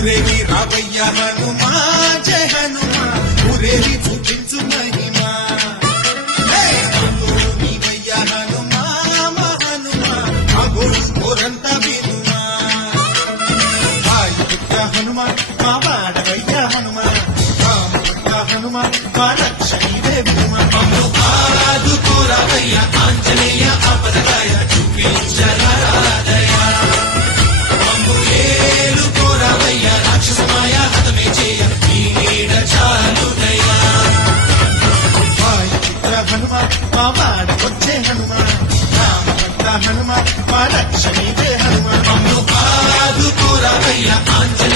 ఊరేగి రావయ్య హనుమా జయ హనుమా ఊరేగి చూపించు మహిమా నీవయ్య హనుమా మా హనుమా మా గోడు కోరంత వినుమా వాయుపుత్ర హనుమా మా వాడవయ్య హనుమా రామపుత్ర హనుమా మా రక్షణీవే వినుమా మమ్ము ఆదుకోరావయ్య ఆంజనేయ అపదగాయ చూపించరాదయ మమ్ము ఏలుకోరావయ్య రాక్షసమాయ హతమే చేయ ఈ నీడ చాలుదయ్యా వాయుపుత్ర హనుమా మా వాడవచ్చే హనుమా రామపుత్ర హనుమా మా రక్షణీవే హనుమా మమ్ము ఆదుకోరావయ్య ఆంజనేయ